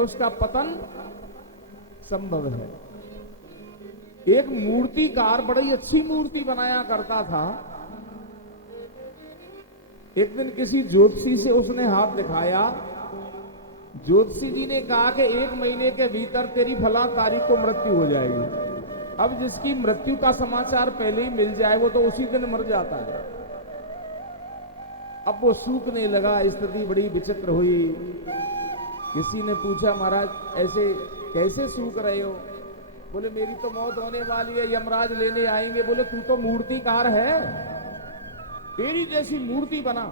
उसका पतन संभव है। एक मूर्तिकार बड़ी अच्छी मूर्ति बनाया करता था। एक दिन किसी ज्योतिषी से उसने हाथ दिखाया। ज्योतिषी जी ने कहा कि 1 महीने के भीतर तेरी फला तारीख को मृत्यु हो जाएगी। अब जिसकी मृत्यु का समाचार पहले ही मिल जाए वो तो उसी दिन मर जाता है। अब वो सूखने लगा, स्थिति बड़ी विचित्र हुई। किसी ने पूछा, महाराज ऐसे कैसे सूख रहे हो? बोले मेरी तो मौत होने वाली है, यमराज लेने आएंगे। बोले तू तो मूर्तिकार है, तेरी जैसी मूर्ति बना।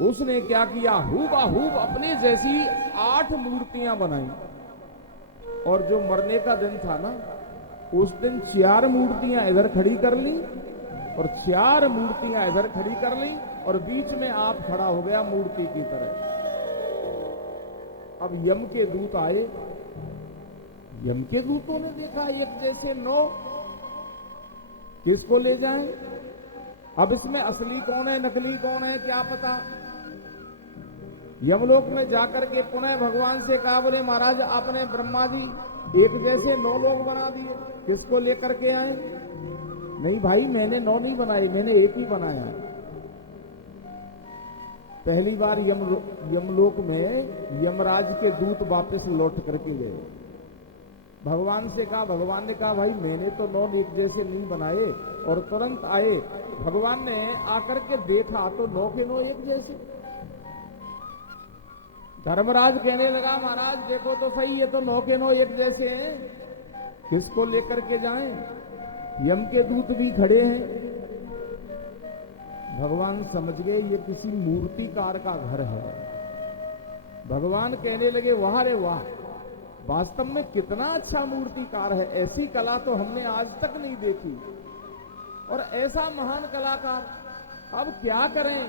उसने क्या किया, हूबहूब अपने जैसी 8 मूर्तियां बनाई। और जो मरने का दिन था ना, उस दिन 4 मूर्तियां इधर खड़ी कर ली और 4 मूर्तियां इधर खड़ी कर ली और बीच में आप खड़ा हो गया मूर्ति की तरह। अब यम के दूत आए। यम के दूतों ने देखा एक जैसे 9, किसको ले जाएं? अब इसमें असली कौन है, नकली कौन है, क्या पता। यमलोक में जाकर के पुनः भगवान से कहा, बोले महाराज आपने ब्रह्मा जी एक जैसे 9 लोग बना दिए, किसको लेकर के आए? नहीं भाई मैंने 9 नहीं बनाए, मैंने एक ही बनाया है। पहली बार यमलोक में यमराज के दूत वापस लौट करके गए। भगवान से कहा, भगवान ने कहा भाई मैंने तो 9 एक जैसे नहीं बनाए। और तुरंत आए। भगवान ने आकर के देखा तो 9 के 9 एक जैसे। धर्मराज कहने लगा, महाराज देखो तो सही, ये तो 9 के 9 एक जैसे हैं, किसको लेकर के जाएं? यम के दूत भी खड़े हैं। भगवान समझ गए ये किसी मूर्तिकार का घर है। भगवान कहने लगे, वाह रे वाह, वास्तव में कितना अच्छा मूर्तिकार है, ऐसी कला तो हमने आज तक नहीं देखी, और ऐसा महान कलाकार। अब क्या करें,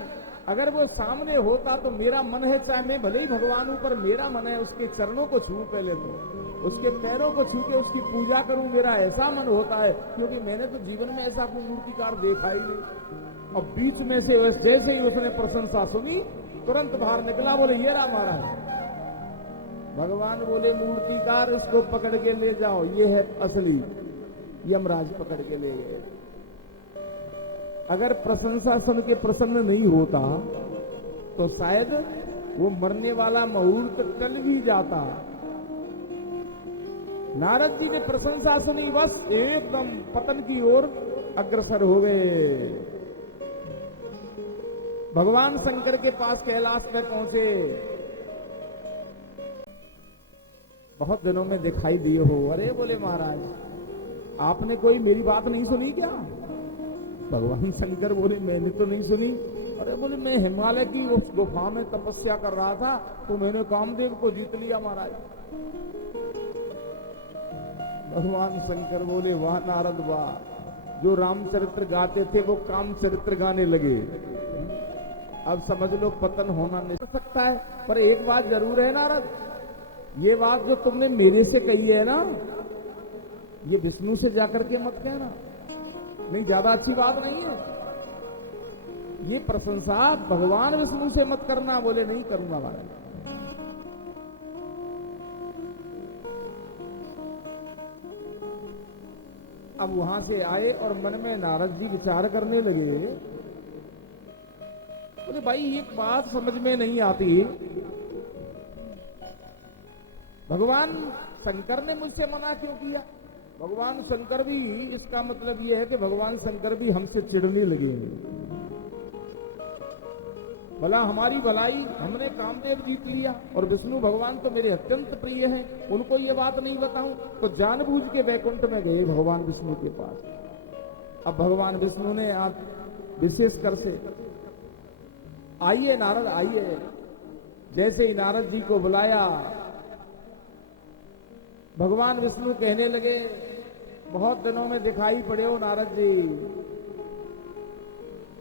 अगर वो सामने होता तो मेरा मन है, चाहे मैं भले ही भगवान हूं, पर मेरा मन है उसके चरणों को छू, पहले तो उसके पैरों को छू के उसकी पूजा करूं, मेरा ऐसा मन होता है, क्योंकि मैंने तो जीवन में ऐसा कोई मूर्तिकार देखा ही नहीं। और बीच में से जैसे ही उसने प्रशंसा सुनी, तुरंत बाहर निकला, बोले ये रहा महाराज। भगवान बोले मूर्तिकार इसको पकड़ के ले जाओ, ये है असली। यमराज पकड़ के ले गए। अगर प्रशंसा सुन के प्रसन्न नहीं होता तो शायद वो मरने वाला मुहूर्त टल भी जाता। नारद जी ने प्रशंसा सुनी, बस एकदम पतन की ओर अग्रसर हो गए। भगवान शंकर के पास कैलाश में पहुंचे। बहुत दिनों में दिखाई दिए हो। अरे बोले महाराज, आपने कोई मेरी बात नहीं सुनी क्या? भगवान शंकर बोले मैंने तो नहीं सुनी। अरे बोले मैं हिमालय की उस गुफा में तपस्या कर रहा था तो मैंने कामदेव को जीत लिया महाराज। भगवान शंकर बोले वाह नारद वाह, जो रामचरित्र गाते थे वो काम चरित्र गाने लगे। अब समझ लो पतन होना नहीं सकता है। पर एक बात जरूर है नारद, ये बात जो तुमने मेरे से कही है ना, ये विष्णु से जाकर के मत कहना, नहीं ज्यादा अच्छी बात नहीं है। ये प्रशंसा भगवान विष्णु से मत करना। बोले नहीं करूंगा महाराज। अब वहां से आए और मन में नारद जी विचार करने लगे। बोले भाई एक बात समझ में नहीं आती, भगवान शंकर ने मुझसे मना क्यों किया? भगवान शंकर भी, इसका मतलब यह है कि भगवान शंकर भी हमसे चिढ़ने लगे। भला हमारी भलाई, हमने कामदेव जीत लिया और विष्णु भगवान तो मेरे अत्यंत प्रिय हैं, उनको ये बात नहीं बताऊं? तो जानबूझ के वैकुंठ में गए भगवान विष्णु के पास। अब भगवान विष्णु ने आप विशेष कर से, आइए नारद आइए। जैसे ही नारद जी को बुलाया, भगवान विष्णु कहने लगे बहुत दिनों में दिखाई पड़े हो नारद जी।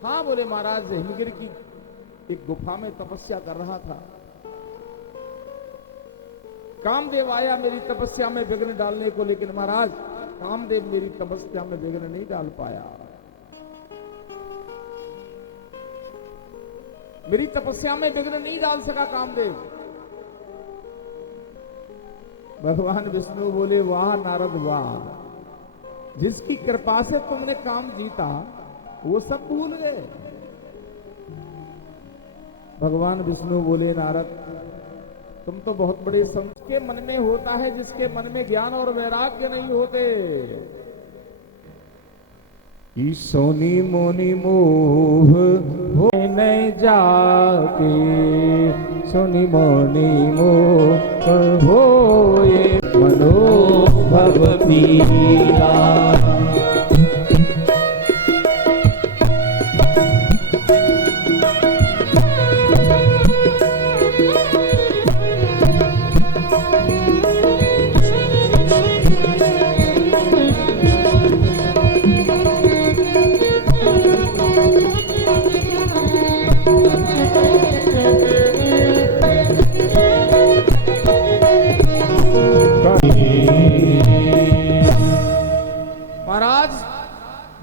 हाँ बोले महाराज, हिमगिर की एक गुफा में तपस्या कर रहा था, कामदेव आया मेरी तपस्या में विघ्न डालने को, लेकिन महाराज कामदेव मेरी तपस्या में विघ्न नहीं डाल पाया। मेरी तपस्या में विघ्न नहीं डाल सका कामदेव। भगवान विष्णु बोले वाह नारद वाह, जिसकी कृपा से तुमने काम जीता वो सब भूल गए। भगवान विष्णु बोले नारद, तुम तो बहुत बड़े संत के मन में होता है जिसके मन में ज्ञान और वैराग्य नहीं होते। सोनी मोनी मोह हो न जाके, सोनी मोनी मोह हो ये मनोभव पीरा।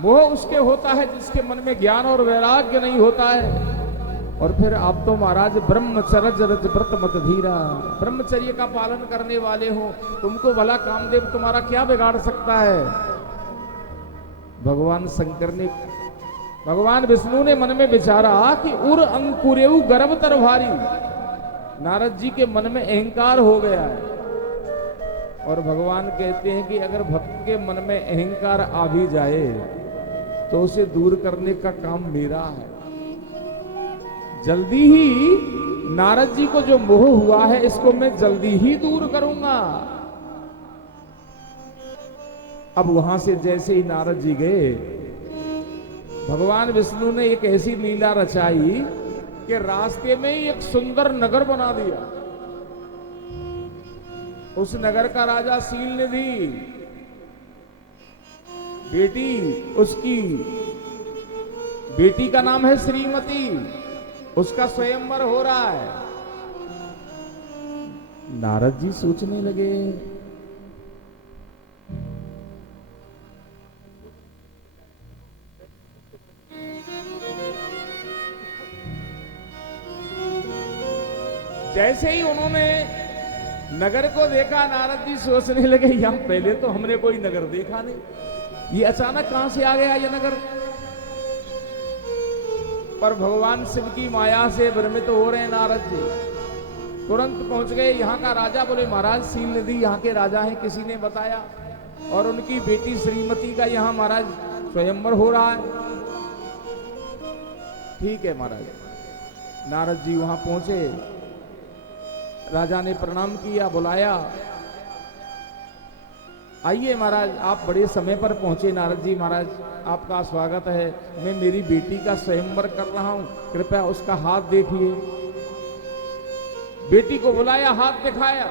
मोह उसके होता है जिसके मन में ज्ञान और वैराग्य नहीं होता है। और फिर आप तो महाराज ब्रह्मचर्य रज व्रत मत धीरा, ब्रह्मचर्य का पालन करने वाले हो, तुमको भला कामदेव तुम्हारा क्या बिगाड़ सकता है? भगवान विष्णु ने मन में विचारा कि उर अंकुरेऊ गर्भ तर भारी। नारद जी के मन में अहंकार हो गया है, और भगवान कहते हैं कि अगर भक्त के मन में अहंकार आ भी जाए तो उसे दूर करने का काम मेरा है। जल्दी ही नारद जी को जो मोह हुआ है इसको मैं जल्दी ही दूर करूंगा। अब वहां से जैसे ही नारद जी गए, भगवान विष्णु ने एक ऐसी लीला रचाई कि रास्ते में ही एक सुंदर नगर बना दिया। उस नगर का राजा शील निधि, बेटी उसकी, बेटी का नाम है श्रीमती, उसका स्वयंवर हो रहा है। नारद जी सोचने लगे, जैसे ही उन्होंने नगर को देखा, नारद जी सोचने लगे यहां पहले तो हमने कोई नगर देखा नहीं, ये अचानक कहां से आ गया ये नगर। पर भगवान शिव की माया से भ्रमित हो रहे हैं नारद जी। तुरंत पहुंच गए यहाँ का राजा, बोले महाराज शील निधि यहाँ के राजा हैं, किसी ने बताया, और उनकी बेटी श्रीमती का यहाँ महाराज स्वयंवर हो रहा है। ठीक है महाराज। नारद जी वहां पहुंचे, राजा ने प्रणाम किया, बुलाया, आइए महाराज, आप बड़े समय पर पहुंचे। नारद जी महाराज आपका स्वागत है, मैं मेरी बेटी का स्वयंवर कर रहा हूं, कृपया उसका हाथ देखिए। बेटी को बुलाया, हाथ दिखाया।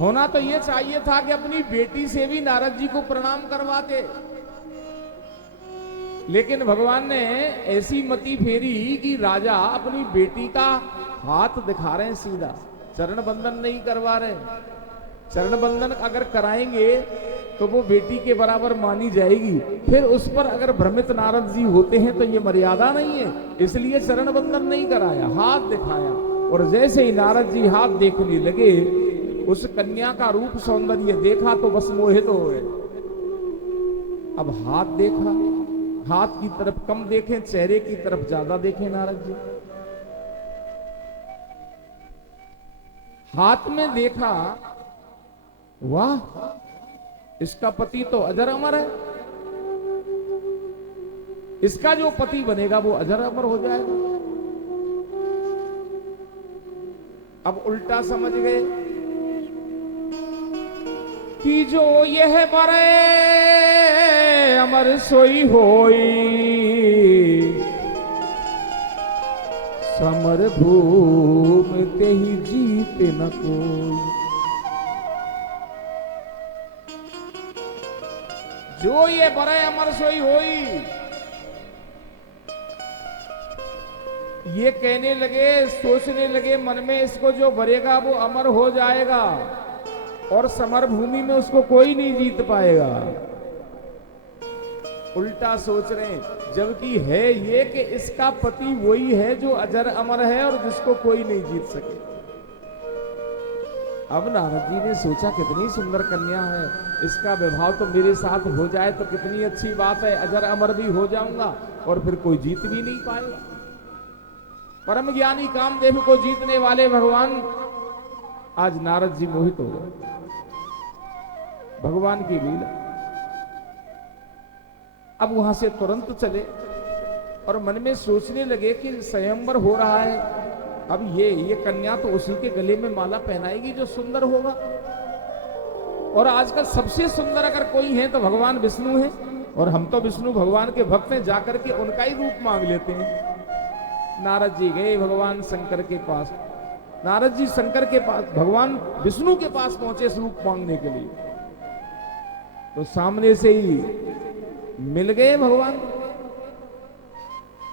होना तो यह चाहिए था कि अपनी बेटी से भी नारद जी को प्रणाम करवाते, लेकिन भगवान ने ऐसी मति फेरी कि राजा अपनी बेटी का हाथ दिखा रहे हैं सीधा, चरण बंधन नहीं करवा रहे। चरण बंधन अगर कराएंगे तो वो बेटी के बराबर मानी जाएगी, फिर उस पर अगर भ्रमित नारद जी होते हैं तो ये मर्यादा नहीं है, इसलिए चरण बंधन नहीं कराया, हाथ दिखाया। और जैसे ही नारद जी हाथ देखने लगे, उस कन्या का रूप सौंदर्य देखा तो बस मोहित हो गए। अब हाथ देखा, हाथ की तरफ कम देखें, चेहरे की तरफ ज्यादा देखें नारद जी। हाथ में देखा, वाह, इसका पति तो अजर अमर है, इसका जो पति बनेगा वो अजर अमर हो जाएगा। अब उल्टा समझ गए कि जो यह बरे अमर सोई होई, समर भूमि ते ही जीते न कोई। जो ये बरे अमर सोई होई, ये कहने लगे, सोचने लगे मन में, इसको जो बरेगा वो अमर हो जाएगा और समर भूमि में उसको कोई नहीं जीत पाएगा। उल्टा सोच रहे हैं, जबकि है ये कि इसका पति वही है जो अजर अमर है और जिसको कोई नहीं जीत सके। अब नारद जी ने सोचा कितनी सुंदर कन्या है, इसका विवाह तो मेरे साथ हो जाए तो कितनी अच्छी बात है, अजर अमर भी हो जाऊंगा और फिर कोई जीत भी नहीं पाएगा। परम ज्ञानी कामदेव को जीतने वाले भगवान, आज नारद जी मोहित हो गए। भगवान की लीला। अब वहां से तुरंत चले और मन में सोचने लगे कि स्वयंवर हो रहा है, अब ये कन्या तो उसी के गले में माला पहनाएगी जो सुंदर होगा। और आजकल सबसे सुंदर अगर कोई है तो भगवान विष्णु है, और हम तो विष्णु भगवान के भक्त हैं, जाकर के उनका ही रूप मांग लेते हैं। नारद जी गए भगवान शंकर के पास। नारद जी शंकर के पास, भगवान विष्णु के पास पहुंचे रूप मांगने के लिए, तो सामने से ही मिल गए भगवान।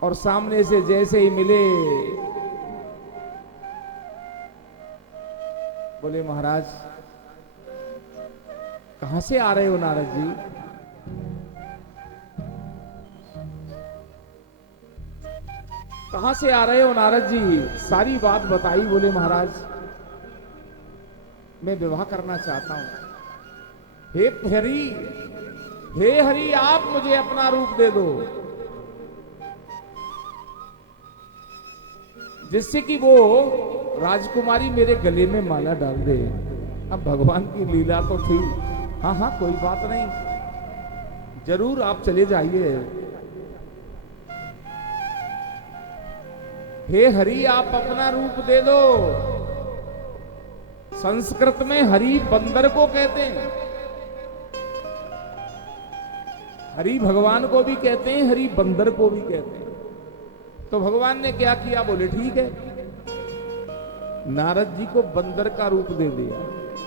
और सामने से जैसे ही मिले, बोले महाराज कहां से आ रहे हो नारद जी? कहां से आ रहे हो नारद जी? सारी बात बताई। बोले महाराज मैं विवाह करना चाहता हूं। हे हरि आप मुझे अपना रूप दे दो, जिससे कि वो राजकुमारी मेरे गले में माला डाल दे। अब भगवान की लीला तो थी। हाँ कोई बात नहीं, जरूर आप चले जाइए। हे हरि आप अपना रूप दे दो। संस्कृत में हरि बंदर को कहते हैं, हरि भगवान को भी कहते हैं, हरि बंदर को भी कहते हैं। तो भगवान ने क्या किया? बोले ठीक है, नारद जी को बंदर का रूप दे दिया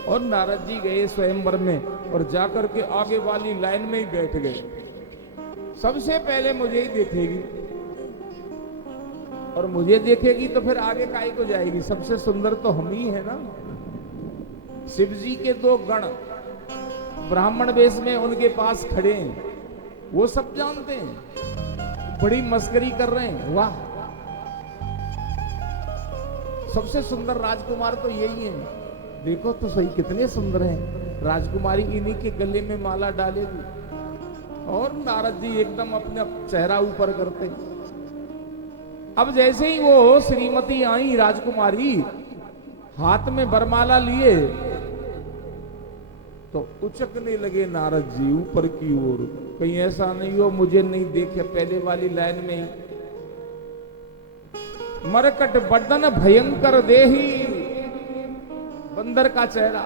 और नारद जी गए स्वयंवर में और जाकर के आगे वाली लाइन में ही बैठ गए। सबसे पहले मुझे ही देखेगी और मुझे देखेगी तो फिर आगे काहे को जाएगी, सबसे सुंदर तो हम ही है ना। शिव जी के 2 गण ब्राह्मण वेश में उनके पास खड़े हैं, वो सब जानते हैं, बड़ी मस्करी कर रहे हैं। वाह, सबसे सुंदर राजकुमार तो यही है, देखो तो सही कितने सुंदर हैं। राजकुमारी इन्हीं के गले में माला डालेगी और नारद जी एकदम अपना चेहरा ऊपर करते। अब जैसे ही वो श्रीमती आई राजकुमारी, हाथ में वरमाला लिए तो उचकने लगे नारद जी ऊपर की ओर, कहीं ऐसा नहीं हो मुझे नहीं देखे पहले वाली लाइन में ही। मरकट बदन भयंकर देही, बंदर का चेहरा।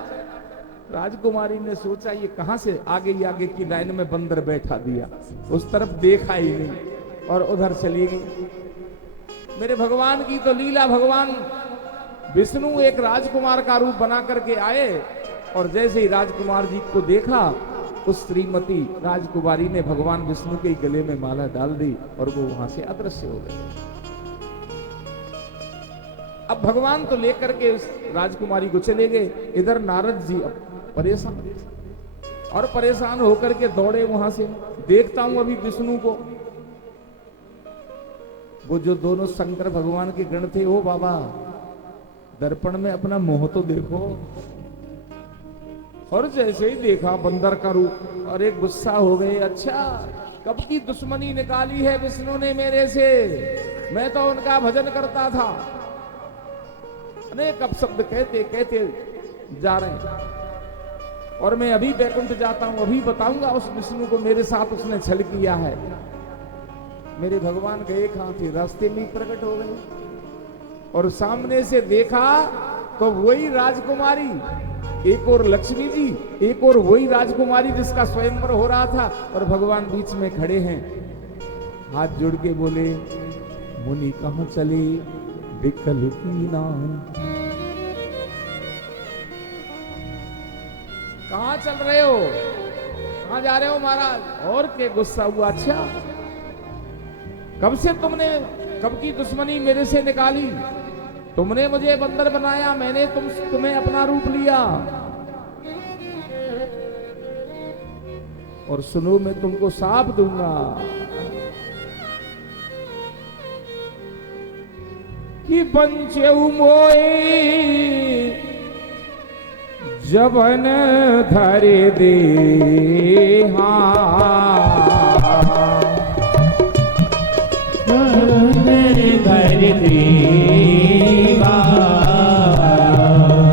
राजकुमारी ने सोचा ये कहां से आगे ही आगे की लाइन में बंदर बैठा दिया, उस तरफ देखा ही नहीं और उधर चली गई। मेरे भगवान की तो लीला, भगवान विष्णु एक राजकुमार का रूप बना करके आए और जैसे ही राजकुमार जी को देखा, उस श्रीमती राजकुमारी ने भगवान विष्णु के गले में माला डाल दी और वो वहां से अदृश्य हो गए। अब भगवान तो लेकर के उस राजकुमारी को चले गए, इधर नारद जी परेशान और परेशान होकर के दौड़े वहां से। देखता हूं अभी विष्णु को, वो जो दोनों शंकर भगवान के गण थे, ओ बाबा दर्पण में अपना मुंह तो देखो। और जैसे ही देखा बंदर का रूप, अरे गुस्सा हो गए, अच्छा कब की दुश्मनी निकाली है विष्णु ने मेरे से, मैं तो उनका भजन करता था। अनेक अपशब्द कहते कहते जा रहे हैं और मैं अभी बैकुंठ जाता हूं, अभी बताऊंगा उस विष्णु को मेरे साथ उसने छल किया है। मेरे भगवान गए कहां थे, रास्ते में प्रकट हो गए और सामने से देखा तो वही राजकुमारी, एक और लक्ष्मी जी, एक और वही राजकुमारी जिसका स्वयंवर हो रहा था और भगवान बीच में खड़े हैं। हाथ जोड़ के बोले, मुनि कहां चले विकल कीना, कहां चल रहे हो, कहां जा रहे हो महाराज। और के गुस्सा हुआ, अच्छा कब से तुमने, कब की दुश्मनी मेरे से निकाली, तुमने मुझे बंदर बनाया, मैंने तुम्हें अपना रूप लिया। और सुनो मैं तुमको साप दूंगा कि पंचे मोए जबन धरे दे,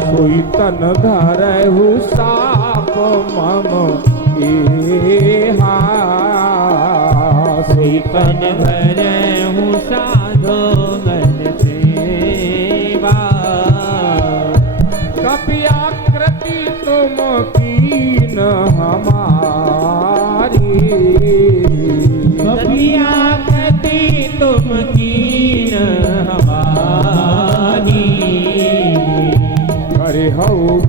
सोई तन धरहु साप मम एहा, सोई तन धरहु साधो मन सेवा, कपियाकृति तुम कीन हमारी, कपियाकृति तुम कीन हमारी, करे हऊ,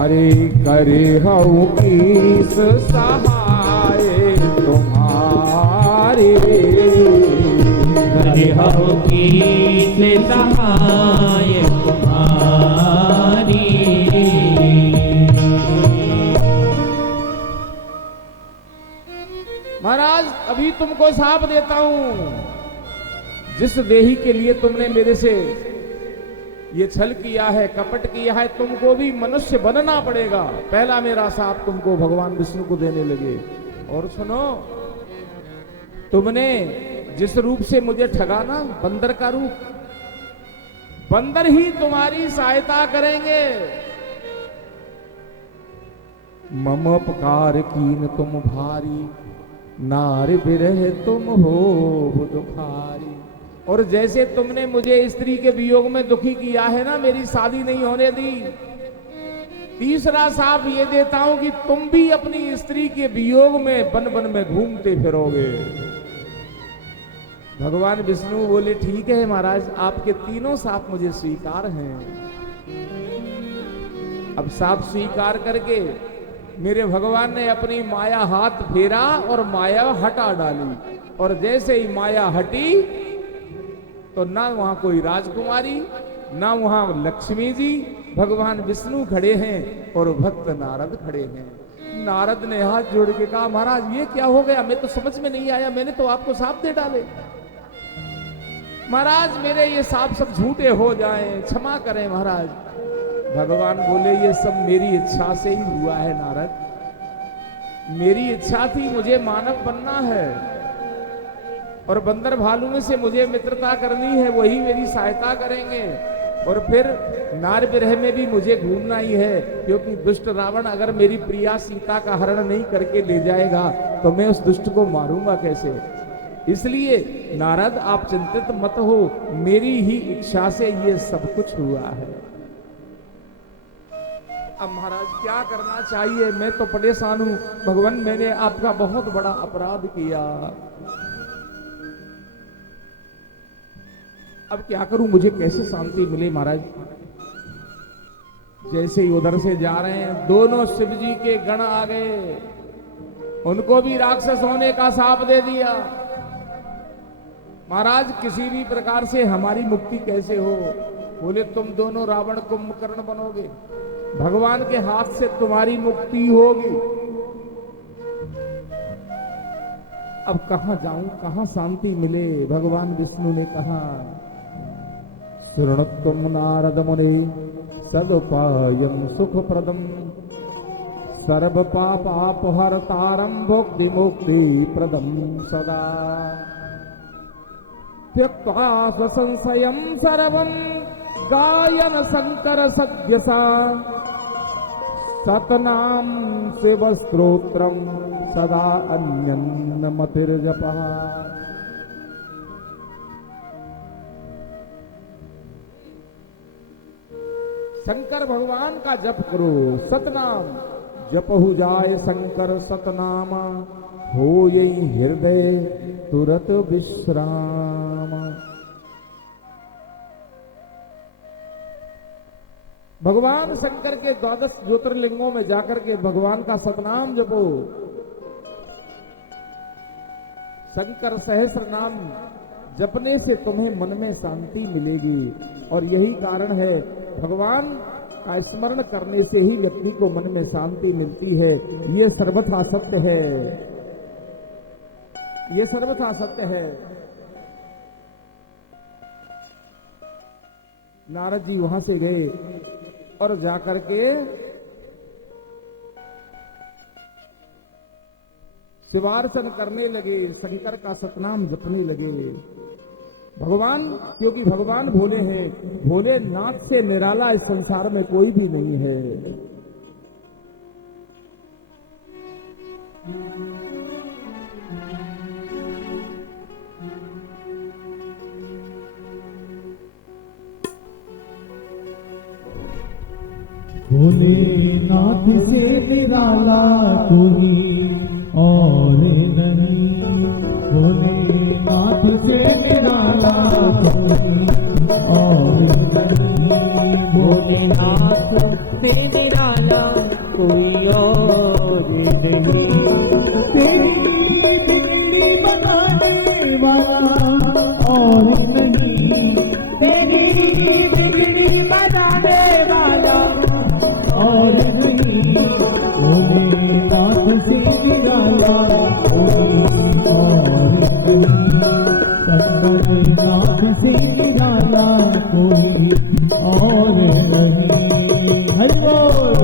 अरे करे हऊ किस सहाय तुम्हारे, करे हऊ किस सहाय तुम्हारी। महाराज अभी तुमको साप देता हूं, जिस देही के लिए तुमने मेरे से ये छल किया है, कपट किया है, तुमको भी मनुष्य बनना पड़ेगा। पहला मेरा साप तुमको भगवान विष्णु को देने लगे। और सुनो, तुमने जिस रूप से मुझे ठगा ना, बंदर का रूप, बंदर ही तुम्हारी सहायता करेंगे। मम उपकार कीन तुम भारी, नार बिरह तुम हो दुखारी। और जैसे तुमने मुझे स्त्री के वियोग में दुखी किया है ना, मेरी शादी नहीं होने दी, तीसरा साप ये देता हूं कि तुम भी अपनी स्त्री के वियोग में बन बन में घूमते फिरोगे। भगवान विष्णु बोले ठीक है महाराज, आपके तीनों साप मुझे स्वीकार हैं। अब साप स्वीकार करके मेरे भगवान ने अपनी माया हाथ फेरा और माया हटा डाली, और जैसे ही माया हटी तो ना वहां कोई राजकुमारी, ना वहां लक्ष्मी जी, भगवान विष्णु खड़े हैं और भक्त नारद खड़े हैं। नारद ने हाथ जोड़ के कहा महाराज ये क्या हो गया, मैं तो समझ में नहीं आया, मैंने तो आपको साप दे डाले। महाराज मेरे ये साप सब झूठे हो जाएं, क्षमा करें महाराज। भगवान बोले ये सब मेरी इच्छा से ही हुआ है नारद, मेरी इच्छा थी, मुझे मानव बनना है और बंदर भालुओं से मुझे मित्रता करनी है, वही मेरी सहायता करेंगे, और फिर नार विरह में भी मुझे घूमना ही है, क्योंकि दुष्ट रावण अगर मेरी प्रिया सीता का हरण नहीं करके ले जाएगा तो मैं उस दुष्ट को मारूंगा कैसे। इसलिए नारद आप चिंतित मत हो, मेरी ही इच्छा से ये सब कुछ हुआ है। अब महाराज क्या करना चाहिए, मैं तो परेशान हूं। भगवान मैंने आपका बहुत बड़ा अपराध किया, अब क्या करूं, मुझे कैसे शांति मिले महाराज। जैसे ही उधर से जा रहे हैं दोनों शिव जी के गण आ गए, उनको भी राक्षस होने का शाप दे दिया। महाराज किसी भी प्रकार से हमारी मुक्ति कैसे हो। बोले तुम दोनों रावण कुंभकर्ण बनोगे, भगवान के हाथ से तुम्हारी मुक्ति होगी। अब कहां जाऊं, कहां शांति मिले। भगवान विष्णु ने कहा शृणुत्वं नारद मुने सदुपायं सुखप्रदं सर्व पापापहर्तारं भुक्ति मुक्ति प्रदं सदा त्यक्त्वा स्वसंशयं सर्वं गायन शंकर सद्यसा सतनाम शिव स्तोत्रम सदा अन्यन्नमतिर्जपः। शंकर भगवान का जप करो, सतनाम जपहु जाय शंकर सतनाम, हो यही हृदय तुरत विश्राम। भगवान शंकर के 12 ज्योतिर्लिंगों में जाकर के भगवान का सतनाम जपो। शंकर सहस्र नाम जपने से तुम्हें मन में शांति मिलेगी, और यही कारण है भगवान का स्मरण करने से ही व्यक्ति को मन में शांति मिलती है। ये सर्वथा सत्य है, ये सर्वथा सत्य है। नारद जी वहां से गए और जाकर के शिवार्चन करने लगे, शंकर का सतनाम जपने लगे। भगवान, क्योंकि भगवान भोले हैं, भोलेनाथ से निराला इस संसार में कोई भी नहीं है। भोलेनाथ से निराला कोई और नहीं, भोलेनाथ से निराला कोई और नहीं, भोलेनाथ से निराला कोई और नहीं। तेरी बिगड़ी बनाने वाला और नहीं, तेरी बिगड़ी बनाने वाला और नहीं, भोलेनाथ से निराला कोई और नहीं, शंकरनाथ से निराला कोई और नहीं। हरि बोल।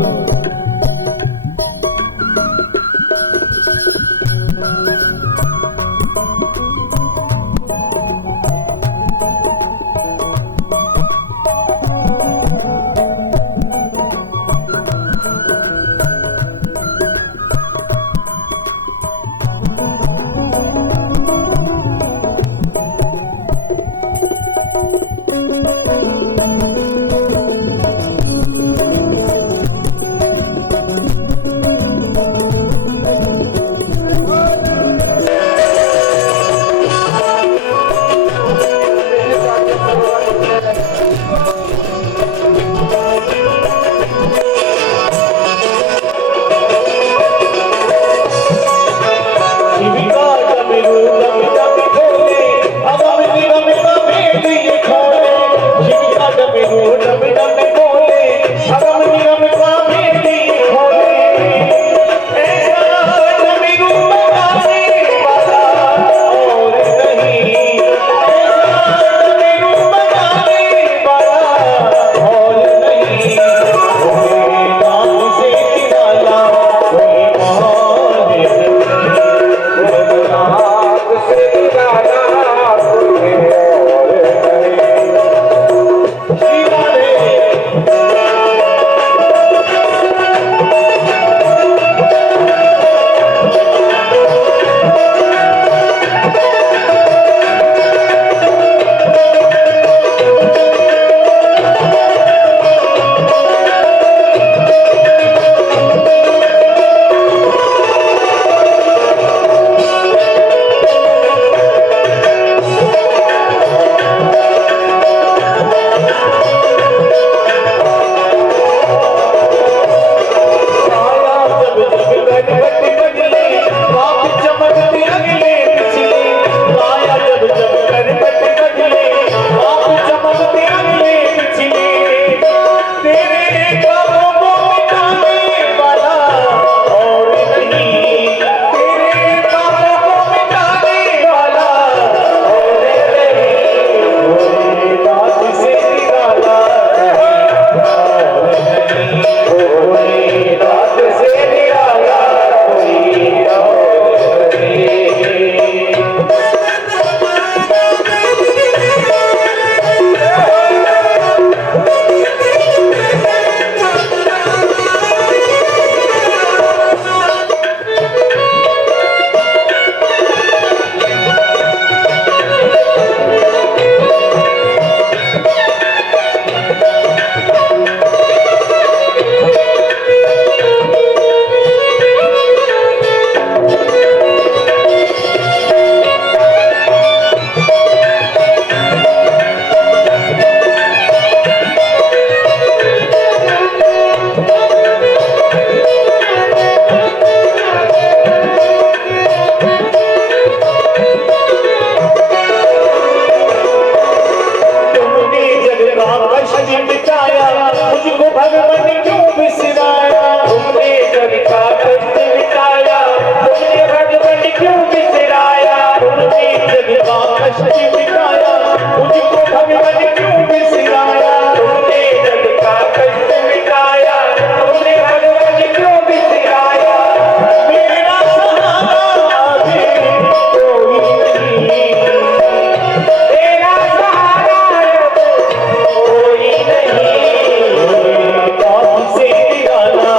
कष्ट मिटाया, मुझको भगवान क्यों बिसराया, तुमने जग का कष्ट मिटाया, तुमने भगवान क्यों बिसराया, मेरा सहारा भी कोई नहीं, तेरा सहारा कोई नहीं, कौन से निराला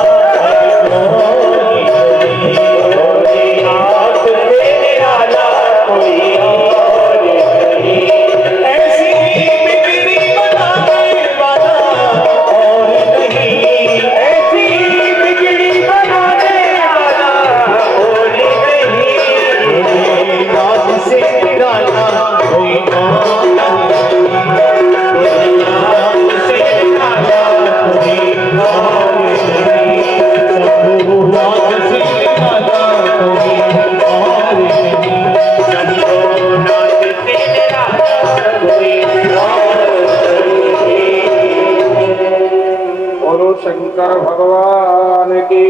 शंकर भगवान की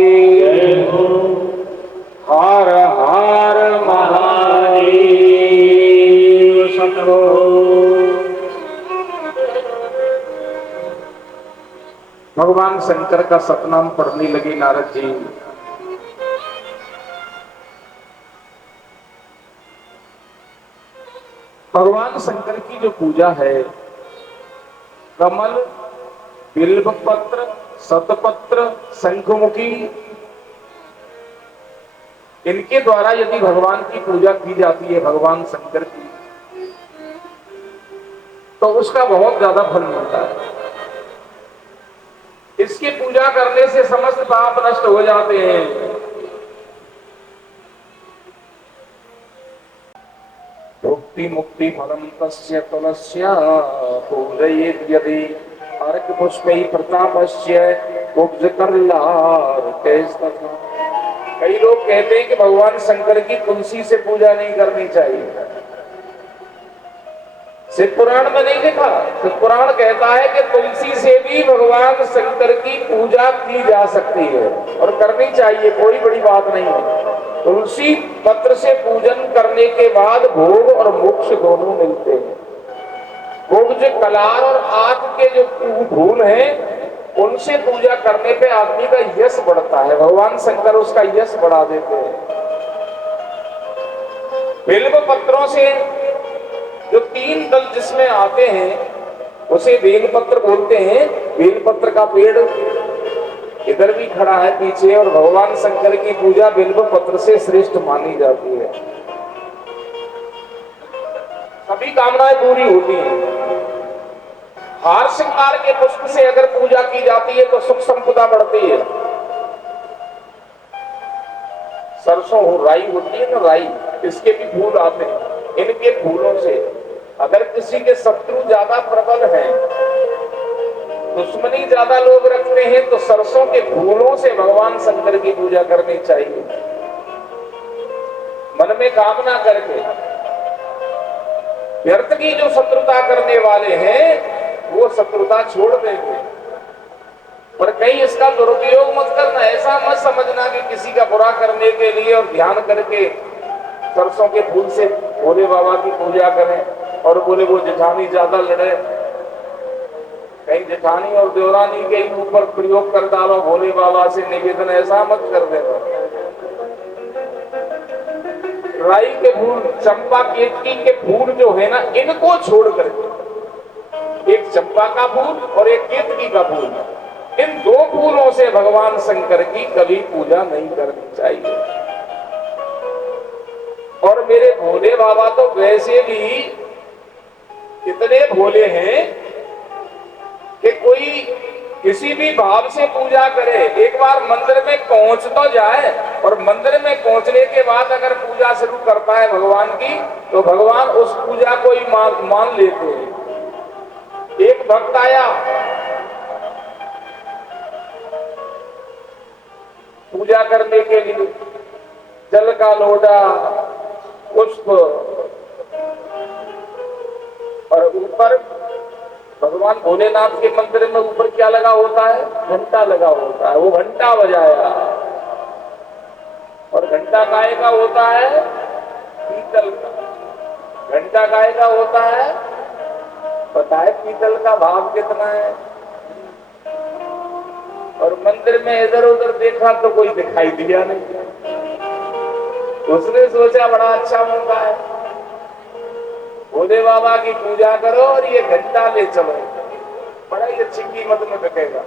हर हर महादेव। सतरो भगवान शंकर का सतनाम पढ़ने लगे नारद जी। भगवान शंकर की जो पूजा है, कमल, बिल्व पत्र, सतपत्र, शंखमुखी, इनके द्वारा यदि भगवान की पूजा की जाती है, भगवान शंकर की, तो उसका बहुत ज्यादा फल मिलता है। इसकी पूजा करने से समस्त पाप नष्ट हो जाते हैं। मुक्ति मुक्ति फलम तस्य तुलस्य पूजयेत् यदि अर्क पुष्पै प्रतापस्य उपज करलार्कैस्तथा। कई लोग कहते हैं कि भगवान शंकर की तुलसी से पूजा नहीं करनी चाहिए। शिव पुराण में नहीं लिखा। शिव पुराण कहता है कि तुलसी से भी भगवान शंकर की पूजा की जा सकती है और करनी चाहिए, कोई बड़ी बात नहीं है। तुलसी पत्र से पूजन करने के बाद भोग और मोक्ष दोनों मिलते हैं। भोग जो कलार और आंख के जो फूल हैं, उनसे पूजा करने पे आदमी का यश बढ़ता है। भगवान शंकर उसका यश बढ़ा देते हैं। बिल्व पत्रों से जो 3 दल जिसमें आते हैं, उसे बेलपत्र बोलते हैं। बेलपत्र का पेड़ इधर भी खड़ा है पीछे, और भगवान शंकर की पूजा बिल्व पत्र से श्रेष्ठ मानी जाती है। सभी कामनाएं पूरी होती हैं। हार श्रृंगार के पुष्प से अगर पूजा की जाती है तो सुख संपदा बढ़ती है। सरसों राई होती है ना, राई, इसके भी फूल आते हैं। इनके फूलों से अगर किसी के शत्रु ज्यादा प्रबल हैं, दुश्मनी ज्यादा लोग रखते हैं, तो सरसों के फूलों से भगवान शंकर की पूजा करनी चाहिए। मन में कामना करके व्यर्थ की जो शत्रुता करने वाले हैं, वो शत्रुता छोड़ देंगे। पर कहीं इसका दुरुपयोग मत करना। ऐसा मत समझना कि किसी का बुरा करने के लिए और ध्यान करके सरसों के फूल से भोले बाबा की पूजा करें और बोले वो जेठानी ज्यादा लड़े, कहीं जेठानी और देवरानी के ऊपर प्रयोग कर डालो भोले बाबा से निवेदन। ऐसा मत कर देना। राई के फूल, चंपा केतकी के फूल जो है ना, इनको छोड़ करके, एक चंपा का फूल और एक केतकी का फूल, इन 2 फूलों से भगवान शंकर की कभी पूजा नहीं करनी चाहिए। और मेरे भोले बाबा तो वैसे भी इतने भोले हैं कि कोई किसी भी भाव से पूजा करे, एक बार मंदिर में पहुंच तो जाए, और मंदिर में पहुंचने के बाद अगर पूजा शुरू करता है भगवान की, तो भगवान उस पूजा को ही मान लेते हैं। एक भक्त आया, पूजा करने के लिए जल का लोटा, पुष्प, और ऊपर भगवान भोलेनाथ के मंदिर में ऊपर क्या लगा होता है? घंटा लगा होता है। वो घंटा बजाया, और घंटा काय का होता है? पीतल का। घंटा गाय का होता है, पता है पीतल का भाव कितना है। और मंदिर में इधर उधर देखा तो कोई दिखाई दिया नहीं। उसने सोचा बड़ा अच्छा मौका है, भोले बाबा की पूजा करो और ये घंटा ले चलो, बड़ा ही अच्छी कीमत में बिकेगा।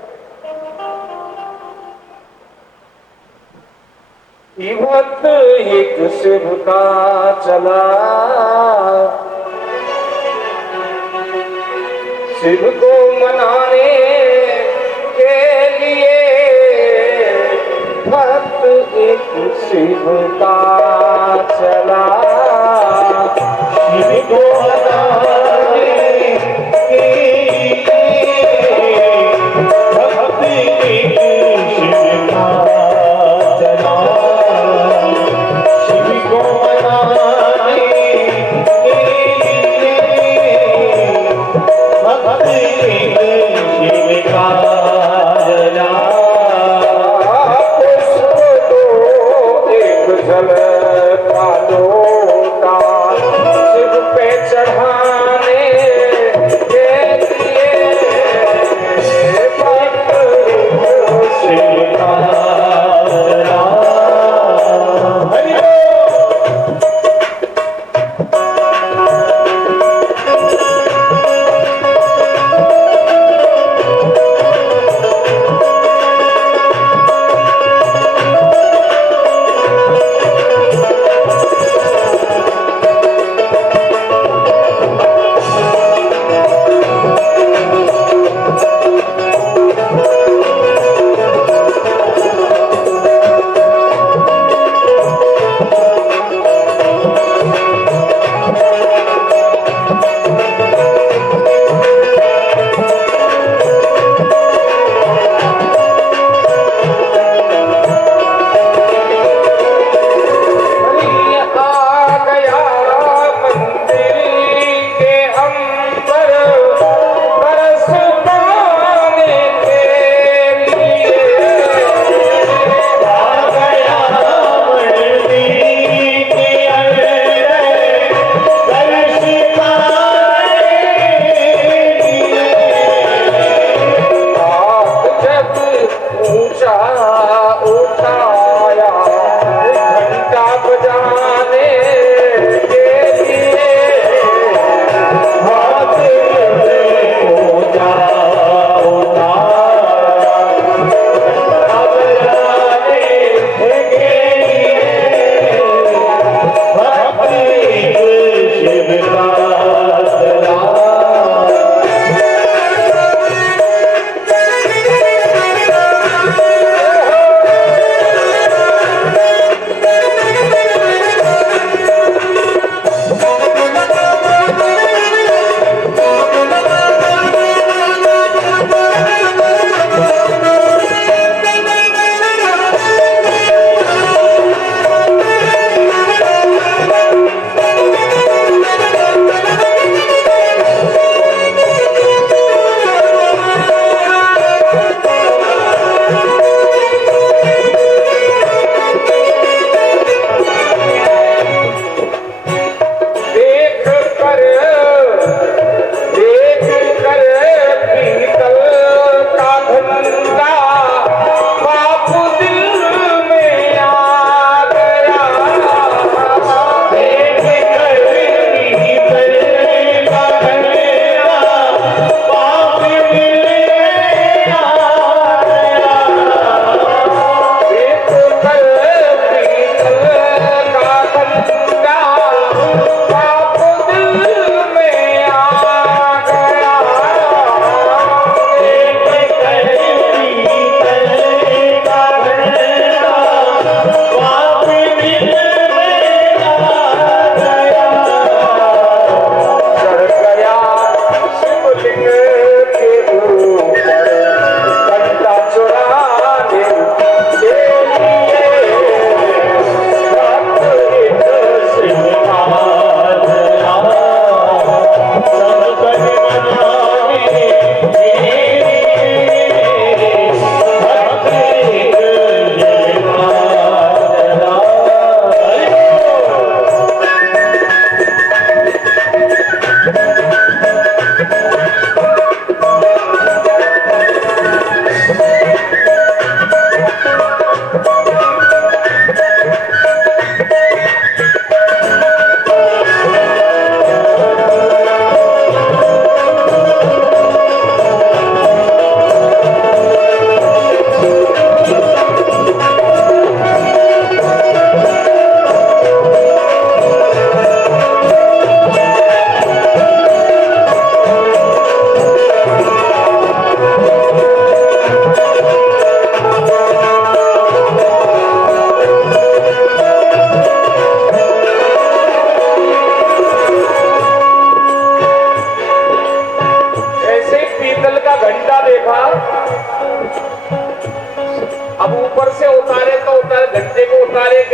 ये वक्त एक शिव का चला, शिव को मनाने के लिए भक्त एक शिव का चला, शिव को मनाने के लिए भक्त एक शिव का चला, शिव को मनाने के लिए भक्त एक शिव का चला। शिव पे चढ़ा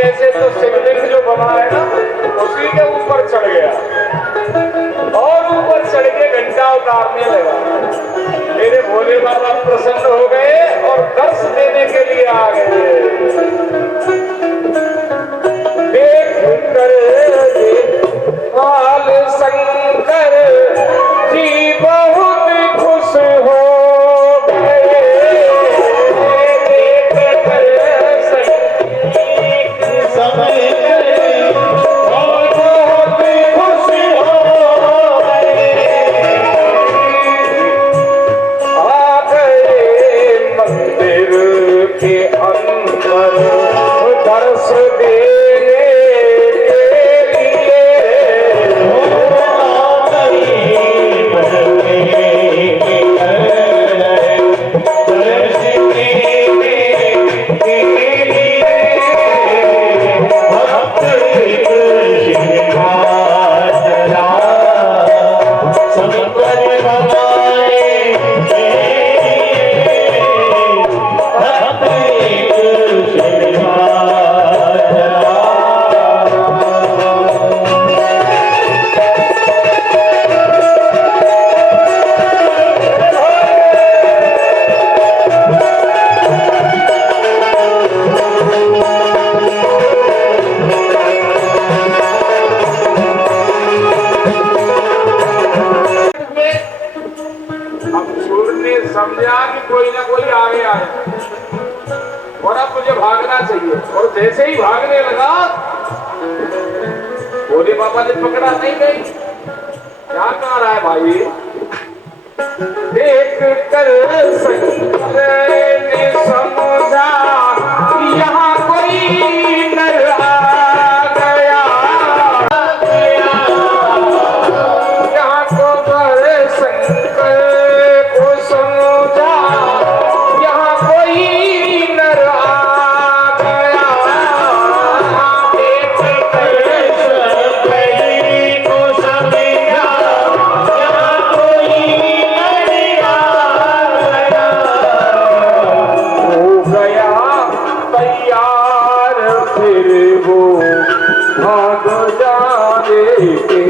ऐसे तो शिवलिंग जो बना है ना उसी के ऊपर चढ़ गया और ऊपर चढ़ के घंटा उतारने लगा। मेरे भोले बाबा प्रसन्न हो गए और दर्श देने के लिए आ गए। देख कर बाल शंकर जी बहुत खुश हो गए। देख कर समय बहुत खुश हो गए। आ गए मंदिर के अंदर दर्श देने के लिए। समझा कि कोई ना कोई आगे आए और अब मुझे भागना चाहिए। और जैसे ही भागने लगा भोले बाबा ने पकड़ा, नहीं नहीं क्या कह रहा है भाई। देख कर शंकर ने समझा यहाँ कोई नर आ गया। यहाँ को बर शंकर को समझा यहाँ कोई नर आ गया। देख कर शंकर को समझा यहाँ कोई नर आ गया। हो गया तैयार फिर वो भाग जाने के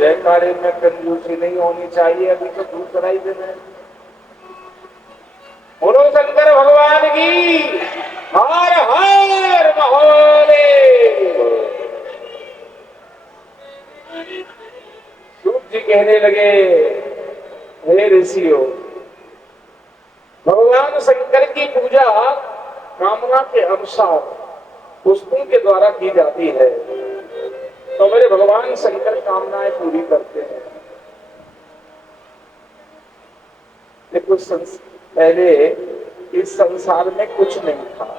जयकारे में कंजूसी नहीं होनी चाहिए। अभी तो दूसरा ही दिन है। बोलो शंकर भगवान की हर हर महादेव। सूत जी कहने लगे, हे ऋषियों, कामना के अनुसार पुष्पों के द्वारा की जाती है, तो मेरे भगवान शंकर कामनाएं पूरी करते हैं। देखो पहले इस संसार में कुछ नहीं था,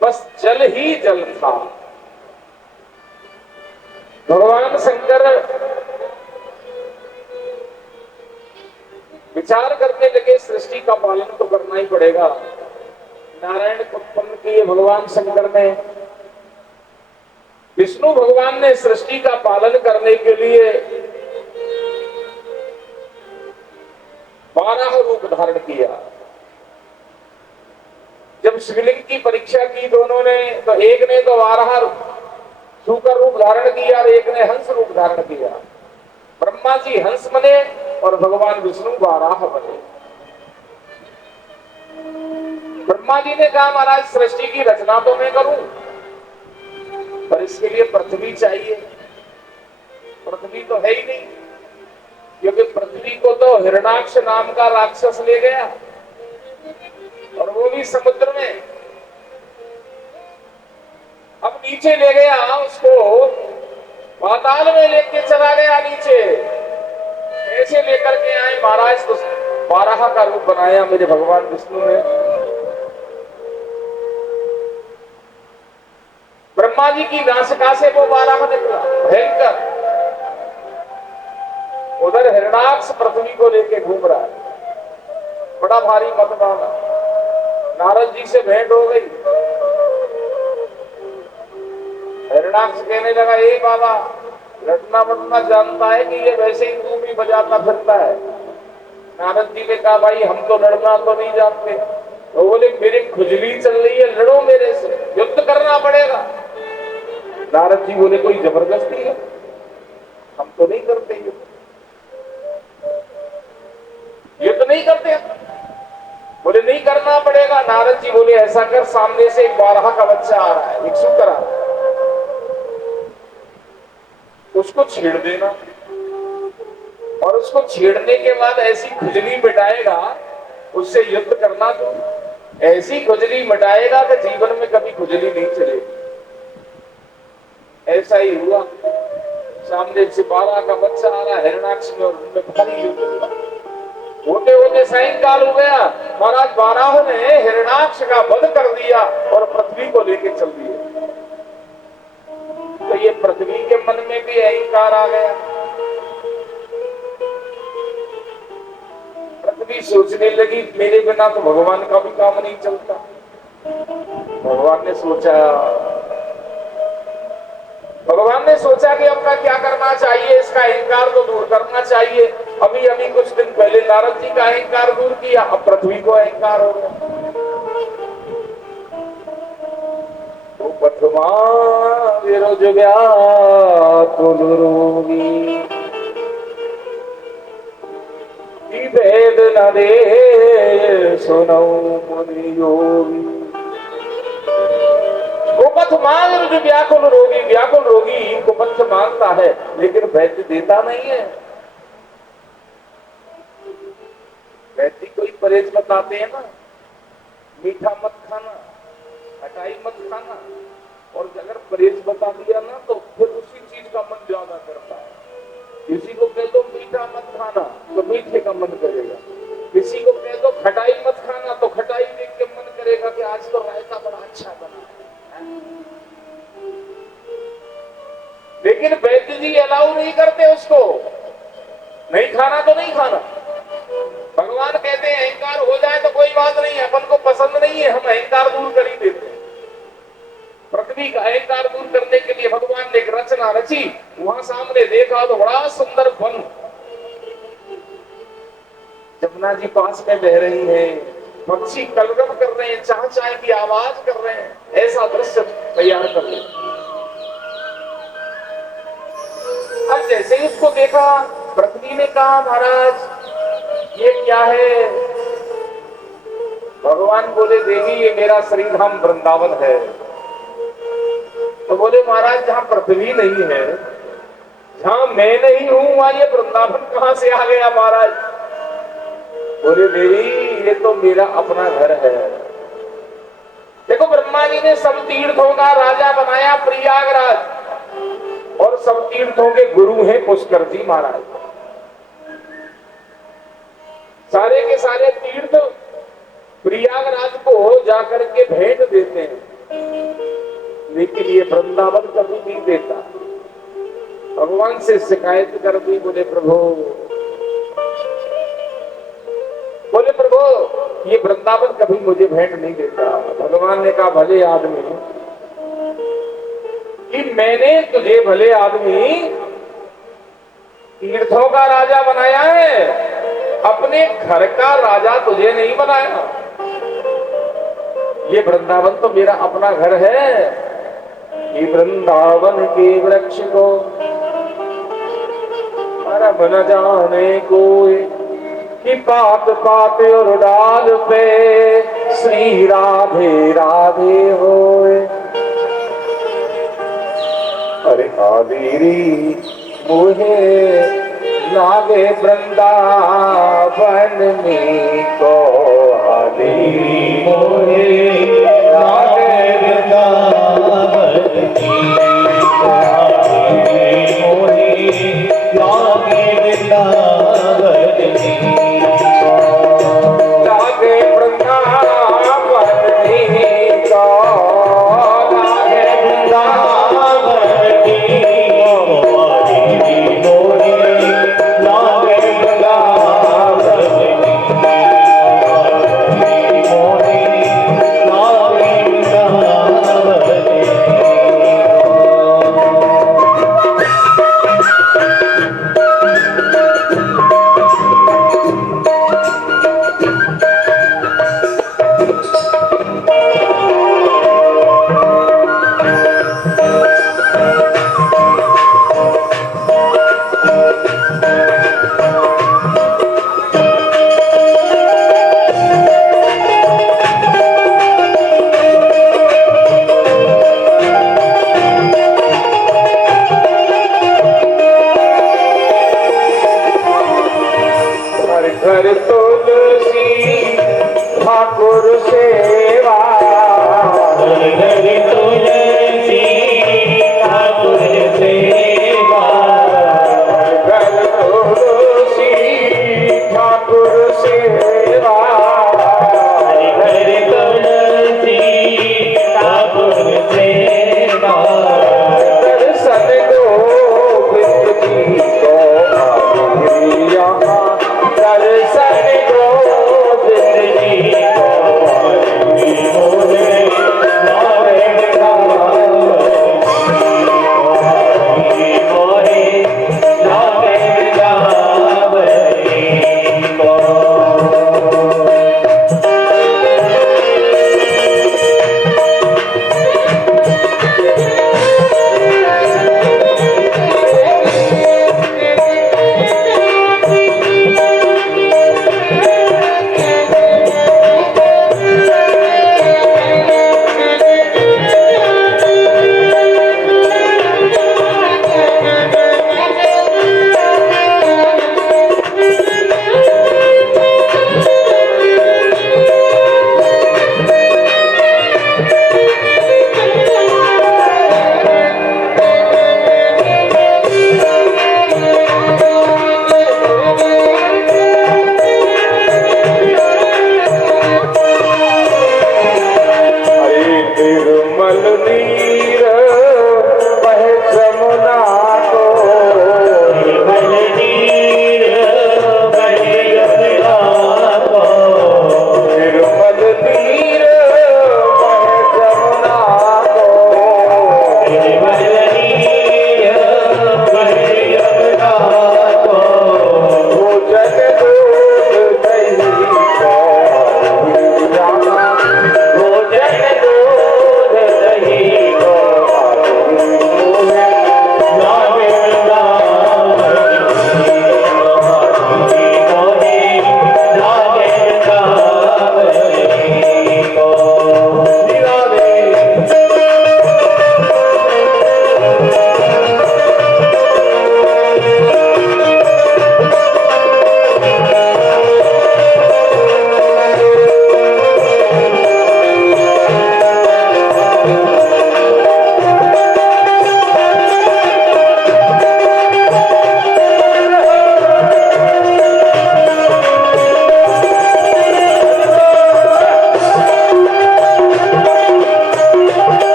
बस जल ही जल था। भगवान शंकर विचार करने लगे सृष्टि का पालन तो करना ही पड़ेगा। नारायण को उत्पन्न किए भगवान शंकर ने, विष्णु भगवान ने सृष्टि का पालन करने के लिए 12 रूप धारण किया। जब शिवलिंग की परीक्षा की दोनों ने, तो एक ने तो 12 सूकर रूप धारण किया और एक ने हंस रूप धारण किया। ब्रह्मा जी हंस बने और भगवान विष्णु 12 बने। ब्रह्मा जी ने कहा महाराज सृष्टि की रचना तो मैं करूं, पर इसके लिए पृथ्वी चाहिए। पृथ्वी तो है ही नहीं, क्योंकि पृथ्वी को तो हिरणाक्ष नाम का राक्षस ले गया, और वो भी समुद्र में। अब नीचे ले गया उसको, पाताल में लेके चला गया नीचे। ऐसे लेकर के आए महाराज, तो 12 का रूप बनाया मेरे भगवान विष्णु ने। ब्रह्मा जी की नासिका से वो 12 निकला, भयंकर। उधर हिरणाक्ष पृथ्वी को लेके घूम रहा है, बड़ा भारी मतवाला। नारद जी से भेंट हो गई। हिरणाक्ष कहने लगा, ए बाबा लड़ना बड़ना जानता है कि ये वैसे ही तू भी बजाता फिरता है। नारद जी ने कहा, भाई हम तो लड़ना तो नहीं जानते। तो बोले मेरी खुजली चल रही है, लड़ो मेरे से, युद्ध करना पड़ेगा। नारद जी बोले कोई जबरदस्ती है, हम तो नहीं करते युद्ध नहीं करते। बोले नहीं करना पड़ेगा। नारद जी बोले ऐसा कर, सामने से एक 12 का बच्चा आ रहा है, एक सूकर आ रहा है, उसको छेड़ देना, और उसको छेड़ने के बाद ऐसी खुजली मिटाएगा, उससे युद्ध करना। तो ऐसी खुजली मिटाएगा कि जीवन में कभी खुजली नहीं चलेगी। ऐसा ही हुआ, सामने से 12 का बच्चा आ रहा है हिरणाक्ष में, और उनमें भारी युद्ध हुआ। होते होते सायंकाल हो गया, महाराज 12 ने हिरणाक्ष का वध कर दिया और पृथ्वी को लेके चल दिए। तो ये पृथ्वी के मन में भी अहंकार आ गया। पृथ्वी सोचने लगी मेरे बिना तो भगवान का भी काम नहीं चलता। भगवान ने सोचा कि अब का क्या करना चाहिए, इसका अहंकार तो दूर करना चाहिए। अभी अभी कुछ दिन पहले नारद जी का अहंकार दूर किया, अब पृथ्वी को अहंकार हो गया। तो पथमा विरोज व्याकुल रोगी, भेद न दे सुनो मुनि योगी। कुपथ मांग जो व्याकुल रोगी कुपथ मांगता है, लेकिन वैद्य देता नहीं है। वैद्य कोई परहेज बताते हैं ना, मीठा मत खाना, खटाई मत खाना, और अगर परहेज बता दिया ना तो फिर उसी चीज का मन ज्यादा करता है। किसी को कह दो मीठा मत खाना तो मीठे का मन करेगा, किसी को कह दो खटाई मत खाना तो खटाई देख के मन करेगा कि आज तो रायता बड़ा अच्छा बना है। लेकिन वैद्य जी अलाउ नहीं करते उसको, नहीं खाना तो नहीं खाना। भगवान कहते हैं अहंकार हो जाए तो कोई बात नहीं है, अपन को पसंद नहीं है, हम अहंकार दूर कर ही देते हैं। पृथ्वी का अहंकार दूर करने के लिए भगवान ने एक रचना रची। वहां सामने देखा तो बड़ा सुंदर वन, जमुना जी पास में बह रही है, पक्षी कलरव कर रहे हैं, चाह चाह की आवाज कर रहे हैं, ऐसा दृश्य तैयार कर रहे। अब जैसे ही उसको देखा, पृथ्वी ने कहा महाराज ये क्या है? भगवान बोले देवी ये मेरा श्रीधाम वृंदावन है। तो बोले महाराज जहां पृथ्वी नहीं है, जहां मैं नहीं हूं, वहां ये वृंदावन कहां से आ गया महाराज? बोले देवी ये तो मेरा अपना घर है। देखो ब्रह्मा जी ने सब तीर्थों का राजा बनाया प्रयागराज, और सब तीर्थों के गुरु हैं पुष्कर जी महाराज। सारे के सारे तीर्थ प्रयागराज को जाकर के भेंट देते हैं, लेकिन ये वृंदावन कभी नहीं देता। भगवान से शिकायत कर दी, बोले प्रभु ये वृंदावन कभी मुझे भेंट नहीं देता। भगवान ने कहा भले आदमी कि मैंने तुझे भले आदमी तीर्थों का राजा बनाया है, अपने घर का राजा तुझे नहीं बनाया। ये वृंदावन तो मेरा अपना घर है। ये वृंदावन के वृक्ष को परम न जाने कोई, कि पात पात और डाल पे श्री राधे राधे होए। अरे आदि मुहे लागे वृंदावन में को, आदि मुहे लागे वृंदावन में, आदि मुहे लागे वृंदावन में, लागे वृंदावन में को, लागे वृंदावन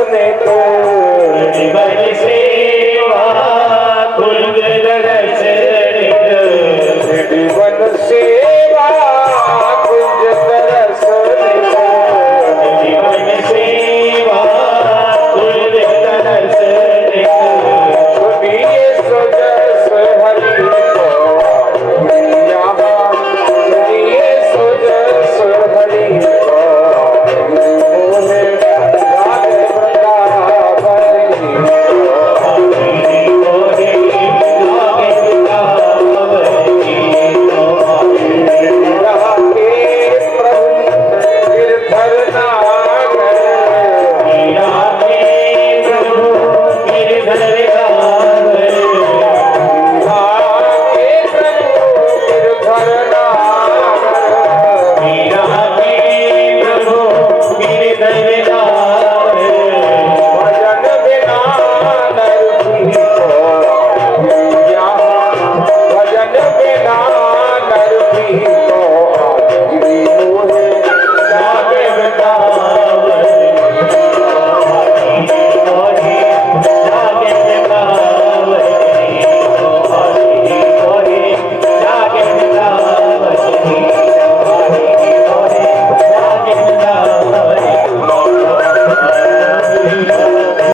तूने तो जीवन से